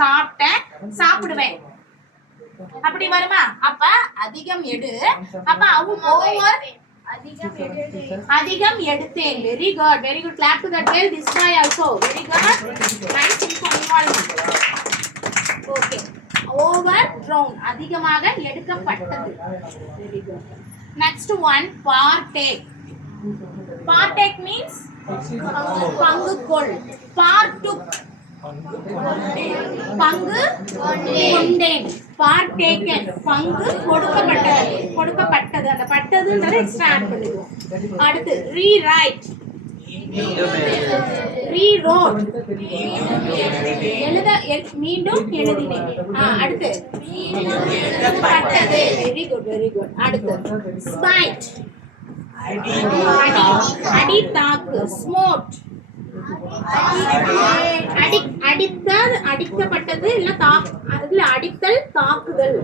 சாப்பிட்டேன், சாப்பிடுவேன். அப்படி வருமா? அப்ப அதிகம் எடு. அப்ப ஓவர் அதிகம் எடுத்தேன். Very good, very good. Clap to the tail. This boy also. Very good. Nice involvement. Okay. Overthrown. அதிகமாக எடுக்கப்பட்டது. Very good. Next one, partake. Partake means பங்கு கொள். Partook. பங்கு கொண்டேன். Partaken. பங்கு கொடுக்கப்பட்டது. கொடுக்கப்பட்டது. அந்த பட்டதுன்றது எக்ஸ்ட்ரா ஆட் பண்ணிடுவோம். அடுத்து rewrite. rewrote. மீண்டும் எழுதினேன். அடுத்து எழுதப்பட்டது. Very good, very good. அடுத்து smite. அடி தாக்கு. smote. அடித்தல், அடிக்கப்பட்டது இல்ல அடித்தல், தாக்குதல்.